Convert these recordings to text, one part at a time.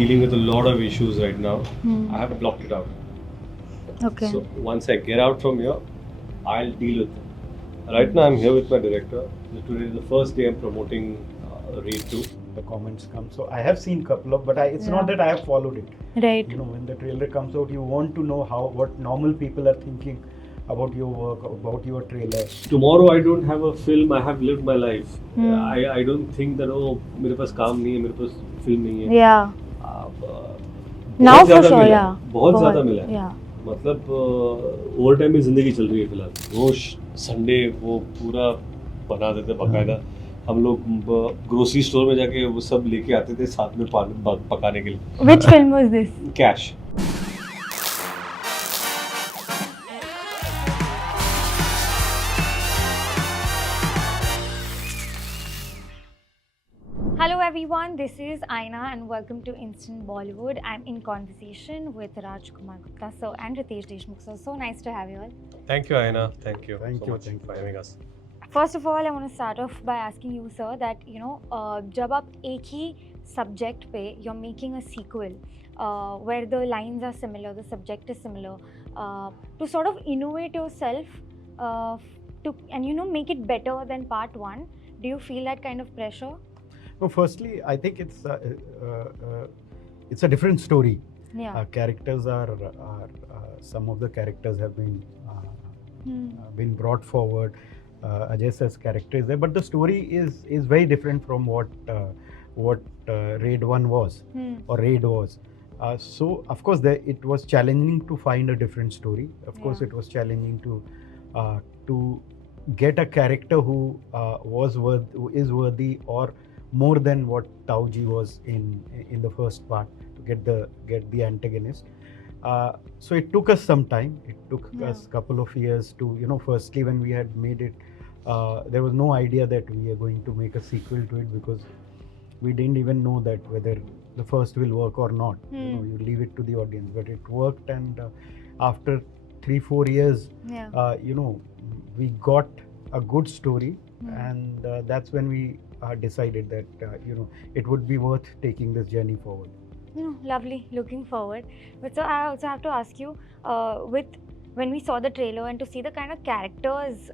dealing with a lot of issues right now. I have blocked it out. Okay. So once I get out from here, I'll deal with it. Right now, I'm here with my director. Today is the first day I'm promoting Raid 2. The comments come. So I have seen couple of, but it's not Yeah. that I have followed it. Right. You know, when the trailer comes out, you want to know what normal people are thinking about your work, about your trailer. Tomorrow I don't have a film. I have lived my life. Hmm. I don't think that मेरे पास काम नहीं है, मेरे पास film नहीं है. Yeah. बहुत Now for ज़्यादा sure, मिला है, yeah. बहुत ज़्यादा मिला है. Yeah. मतलब ओवर टाइम में जिंदगी चल रही है फिलहाल. वो संडे वो पूरा बना देते बकायदा. हम लोग ग्रोसरी स्टोर में जाके वो सब लेके आते थे साथ में पकाने के लिए. Which film was this? Cash. Hello everyone, this is Aina and welcome to Instant Bollywood. I'm in conversation with Raj Kumar Gupta sir and Ritesh Deshmukh sir. So nice to have you all. Thank you, Aina. Thank you Thank so you, much thank for you. having us. First of all, I want to start off by asking you, sir, that जब आप एक ही subject पे you're making a sequel where the lines are similar, the subject is similar, to sort of innovate yourself and make it better than part one. Do you feel that kind of pressure? No, firstly, I think it's a different story. Yeah. Characters are some of the characters have been brought forward. Ajay sir's character is there, but the story is very different from what Raid 1 was or Raid was. So of course it was challenging to find a different story. Of course Yeah. it was challenging to get a character who is worthy or more than what Tauji was in the first part, to get the antagonist. So it took us some time. It took Yeah. us couple of years to, firstly when we had made it, there was no idea that we are going to make a sequel to it, because we didn't even know that whether the first will work or not. You leave it to the audience, but it worked, and after 3-4 years, Yeah. we got a good story, Hmm. and that's when we decided that it would be worth taking this journey forward. Lovely. Looking forward. But so I also have to ask you, when we saw the trailer and to see the kind of characters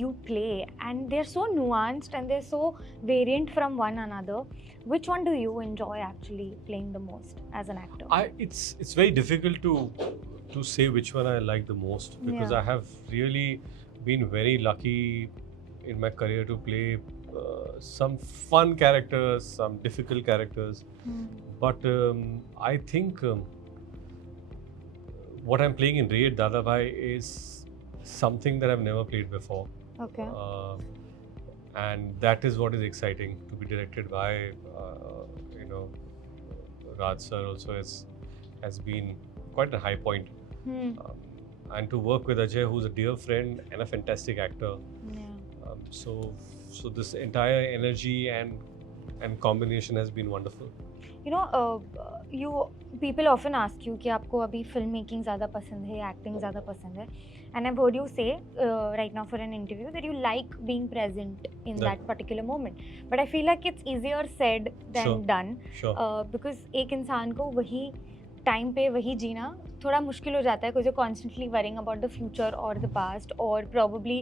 you play, and they're so nuanced and they're so variant from one another, which one do you enjoy actually playing the most as an actor? It's very difficult to say which one I like the most, because Yeah. I have really been very lucky in my career to play some fun characters, some difficult characters. But I think what I'm playing in Raid Dadabhai is something that I've never played before. Okay. And that is what is exciting, to be directed by Raj sir also has been quite a high point. And to work with Ajay, who's a dear friend and a fantastic actor. Yeah. So this entire energy and combination has been wonderful. People often ask you कि आपको अभी film making ज़्यादा पसंद है या acting ज़्यादा पसंद है, and I've heard you say right now for an interview that you like being present in Right. that particular moment. But I feel like it's easier said than Sure. done. Sure. Because एक इंसान को वही time पे वही जीना थोड़ा मुश्किल हो जाता है, because you're constantly worrying about the future or the past or probably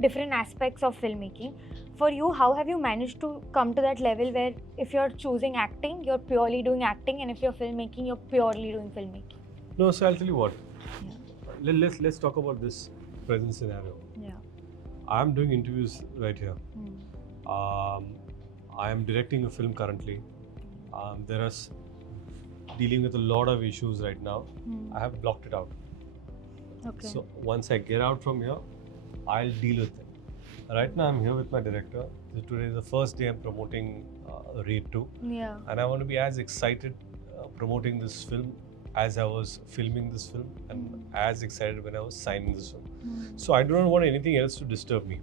different aspects of filmmaking. For you, how have you managed to come to that level where if you're choosing acting, you're purely doing acting, and if you're filmmaking, you're purely doing filmmaking? No, so I'll tell you what. Yeah. Let's talk about this present scenario. Yeah. I'm doing interviews right here. Hmm. I am directing a film currently. There are dealing with a lot of issues right now. I have blocked it out. Okay. So once I get out from here, I'll deal with it. Right now I'm here with my director. Today is the first day I'm promoting Raid 2. Yeah. And I want to be as excited promoting this film as I was filming this film, and as excited when I was signing this film. So I do not want anything else to disturb me.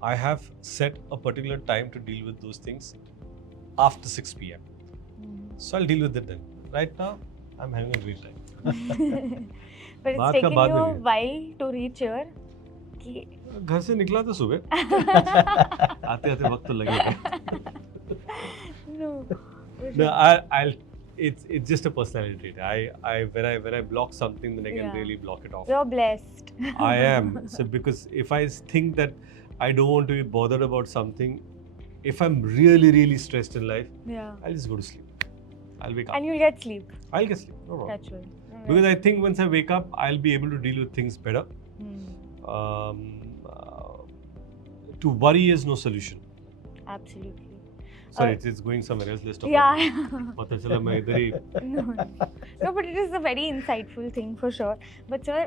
I have set a particular time to deal with those things after 6 p.m. So I'll deal with it then. Right now, I'm having a great time. But it's बात का taken बाद you में a भी। while to reach here. घर से निकला था सुबह, आते आते वक्त तो लगेगा. No. No, I'll it's just a personality trait. When I block something, then I can Yeah. really block it off. You're blessed. I am. So because if I think that I don't want to be bothered about something, if I'm really, really stressed in life, Yeah. I'll just go to sleep. I'll wake up. And you'll get sleep. I'll get sleep. No problem. That's right. Because I think once I wake up, I'll be able to deal with things better. Um, to worry is no solution. Absolutely. Sorry, it's going somewhere else. Let's talk Yeah. about it. पता चला मैं इधर ही No, but it is a very insightful thing for sure. But sir,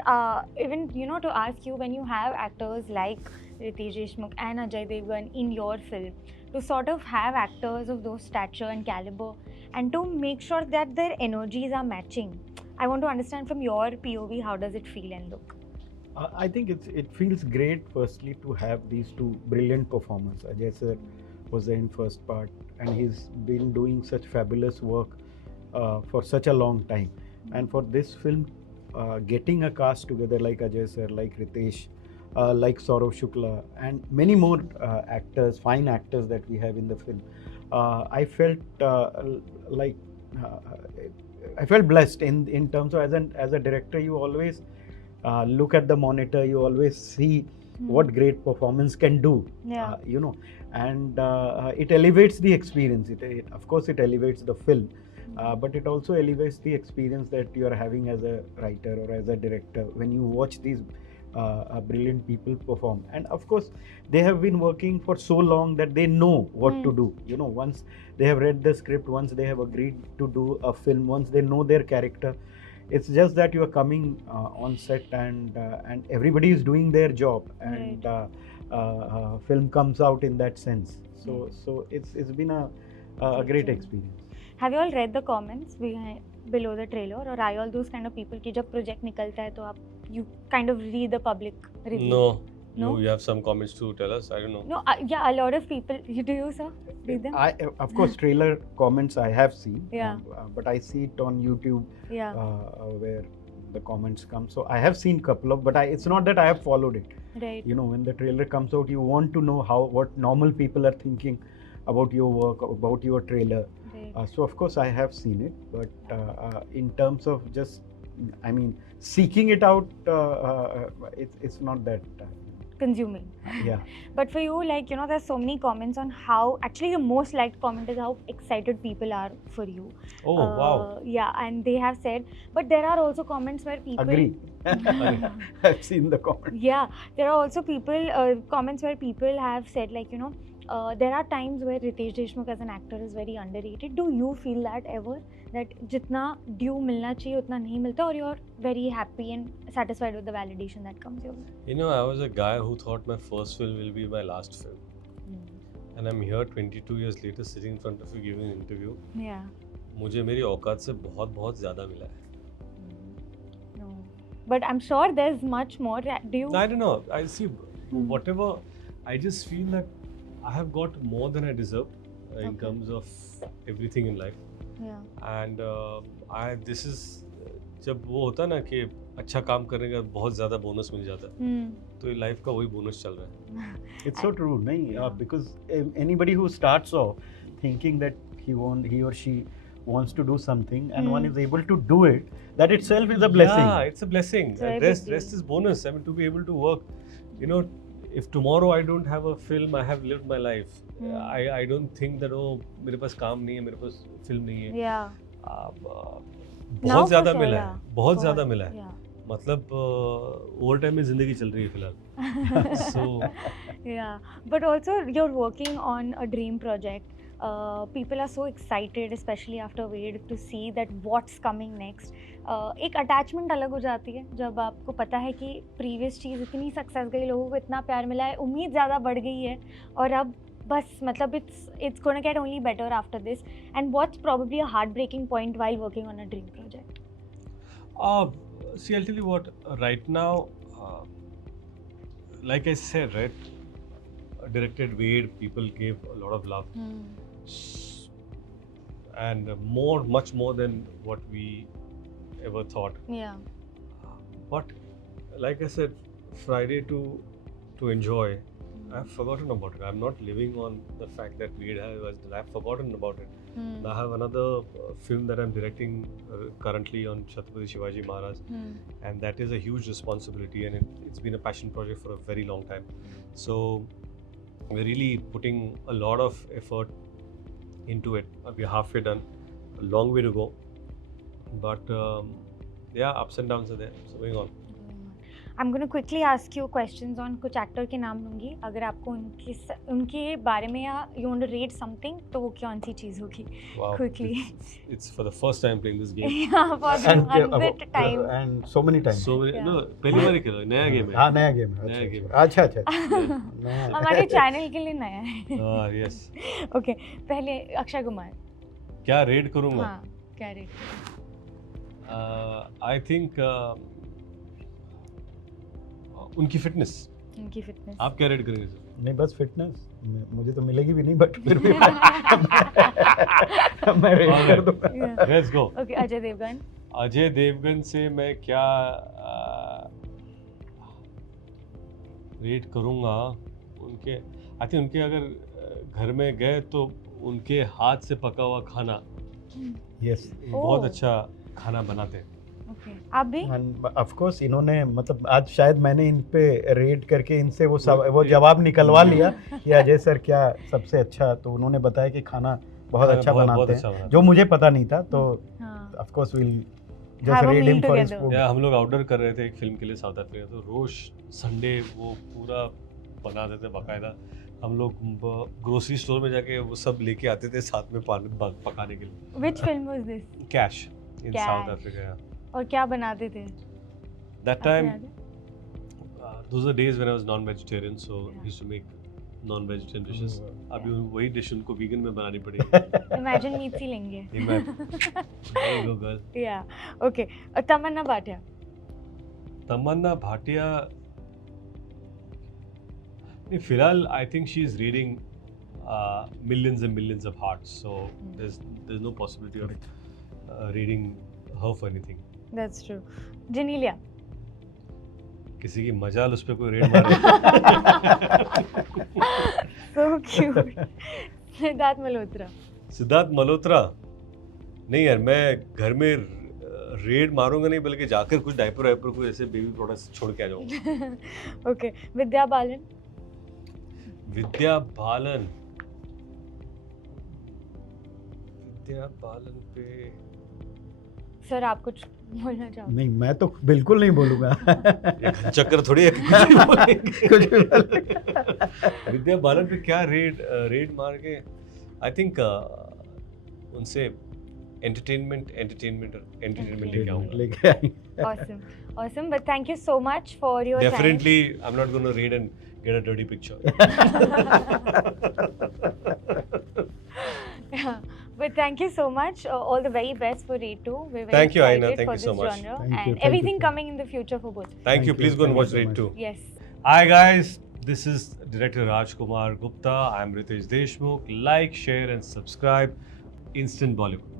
even to ask you, when you have actors like Ritesh Deshmukh and Ajay Devgan in your film, to sort of have actors of those stature and caliber, and to make sure that their energies are matching, I want to understand from your POV, how does it feel and look? I think it feels great. Firstly, to have these two brilliant performers. Ajay sir was there in first part, and he's been doing such fabulous work for such a long time. And for this film, getting a cast together like Ajay sir, like Ritesh, like Saurav Shukla, and many more actors, fine actors that we have in the film, I felt like I felt blessed in terms of as a director, you always look at the monitor, you always see what great performance can do. Yeah. And it elevates the experience. Of course, it elevates the film, but it also elevates the experience that you are having as a writer or as a director when you watch these brilliant people perform. And of course, they have been working for so long that they know what to do. Once they have read the script, once they have agreed to do a film, once they know their character, it's just that you are coming on set and everybody is doing their job, and film comes out in that sense. So it's been a great experience. Have you all read the comments below the trailer, or are you all those kind of people कि जब project निकलता है तो आप you kind of read the public review? No. No? You have some comments to tell us? I don't know. No, yeah, a lot of people. Do you, sir? Read them? Of course, trailer comments I have seen, Yeah. But I see it on YouTube Yeah. where the comments come. So I have seen couple of, but it's not that I have followed it. Right. When the trailer comes out, you want to know what normal people are thinking about your work, about your trailer. Right. So of course I have seen it, but in terms of just, seeking it out, it's not that. Consuming. Yeah. But for you, there's so many comments on how, actually the most liked comment is how excited people are for you. Oh, wow. Yeah, and they have said, but there are also comments where people... Agree. I've seen the comments. Yeah, there are also comments where people have said, there are times where Ritesh Deshmukh as an actor is very underrated. Do you feel that ever? That jitna due milna chahiye utna nahi milta, or you're very happy and satisfied with the validation that comes your way? I was a guy who thought my first film will be my last film. And I'm here 22 years later sitting in front of you giving an interview. Yeah. मुझे मेरी औकात से बहुत ज़्यादा मिला है. No. But I'm sure there's much more. Do you? I don't know. I see whatever. I just feel that I have got more than I deserve in terms of everything in life. Yeah. And this is जब वो होता है ना कि अच्छा काम करने का बहुत ज़्यादा बोनस मिल जाता है, तो ये लाइफ का वही बोनस चल रहा है. It's so true, because anybody who starts off thinking that he or she wants to do something and one is able to do it, that itself is a blessing. Yeah, it's a blessing. It's a very big Rest is bonus. To be able to work, if tomorrow I don't have a film, I have lived my life. I don't think that मेरे पास काम नहीं है, मेरे पास film नहीं है. Yeah. बहुत ज़्यादा मिला है, बहुत ज़्यादा मिला है. Yeah. मतलब ओवर टाइम में जिंदगी चल रही है फिलहाल. So Yeah, but also you're working on a dream project. People are so excited, especially after Wade, to see that what's coming next. एक अटैचमेंट अलग हो जाती है जब आपको पता है कि प्रीवियस चीज़ इतनी सक्सेस गई, लोगों को इतना प्यार मिला है, उम्मीद ज़्यादा बढ़ गई है, और अब बस मतलब it's going to get only better after this. And what's probably a heartbreaking point while working on a dream project? See, I'll tell you what. Right now, like I said, right, directed Wade, people gave a lot of love, and much more than what we ever thought. Yeah. But like I said, Friday to enjoy, I've forgotten about it. I'm not living on the fact that Wade has. I've forgotten about it. Hmm. I have another film that I'm directing currently on Chhatrapati Shivaji Maharaj, and that is a huge responsibility, and it's been a passion project for a very long time. So we're really putting a lot of effort into it. We're halfway done, a long way to go, but yeah, ups and downs are there. So going on. I'm going to quickly ask you questions on कुछ actor के नाम लूँगी. अगर आपको उनके बारे में या you want to rate something तो वो कौन सी चीज़ होगी? Wow. Quickly. It's for the first time playing this game. Yeah, for the 100th time. and so many times. So many, Yeah. no, पहली बार ही खेला, नया गेम है. हाँ नया गेम है. नया game. अच्छा अच्छा. नया. हमारे चैनल के लिए नया है. हाँ, yes. ओके, पहले अक्षय कुमार. क्या रेड करूँगा? हाँ, क्या रेट? I think उनकी फिटनेस. उनकी फिटनेस. आप क्या रेड करेंगे सर? नहीं बस फिटनेस मुझे तो मिलेगी भी नहीं बट फिर भी मैं रेट कर दूंगा. Let's go. Okay, Ajay Devgn. Ajay Devgn से मैं क्या रेट करूँगा? उनके आई थिंक उनके अगर घर में गए तो उनके हाथ से पका हुआ खाना यस. बहुत अच्छा खाना बनाते हैं. ओके, आप भी? ऑफ कोर्स इन्होंने मतलब आज शायद मैंने इन पे रेट करके इनसे वो जवाब निकलवा लिया कि अजय सर क्या सबसे अच्छा, तो उन्होंने बताया कि खाना बहुत अच्छा बनाते हैं जो मुझे पता नहीं था, तो of course will just rate him for his food. या हम लोग ऑर्डर कर रहे थे एक फिल्म के लिए साउथ अफ्रीका, तो रोज संडे वो पूरा बना देते बाकायदा. हम लोग ग्रोसरी स्टोर में जाके वो सब लेके आते थे साथ में पकाने के लिए. Which film was this? Cash in Cash. South Africa. और क्या बनाते थे? That time, those are days when I was non-vegetarian, so Yeah. used to make non-vegetarian dishes. Oh, अभी वही डिश उनको vegan में बनानी पड़ेगी. Imagine मीट सी लेंगे. There you go, girl. Yeah. Okay. तमन्ना भाटिया. तमन्ना भाटिया. नहीं, फिलहाल I think she is reading millions and millions of hearts, so there's no possibility of reading her for anything. That's true. Genelia. किसी की मजाल उस पे कोई रेड मारे. So cute. सिद्धार्थ मल्होत्रा. सिद्धार्थ मल्होत्रा. नहीं यार, मैं घर में रेड मारूंगा नहीं, बल्कि जाकर कुछ डायपर वाइपर कोई ऐसे बेबी प्रोडक्ट्स छोड़ के आ जाऊंगा. Okay. विद्या बालन. विद्या बालन. विद्या बालन पे सर आप कुछ बोलना चाहो? नहीं मैं तो बिल्कुल नहीं बोलूंगा. ये चक्कर थोड़ी है कि कुछ भी बोलेंगे. कुछ भी बोलेंगे. विद्या बालन पे क्या रेड मार के आई थिंक उनसे एंटरटेनमेंट लेके आऊंगा. लेके आएंगे. Awesome. But thank you so much for your Definitely, I'm not going to read and get a dirty picture. Yeah. But thank you so much. All the very best for Raid 2. We're very Thank you, Aina. excited Thank for you this so much. genre Thank you, and thank everything you. coming in the future for both. Thank you. Please go and Thank watch you so Raid 2. much. Yes. Hi guys, this is director Rajkumar Gupta. I'm Ritesh Deshmukh. Like, share and subscribe. Instant Bollywood.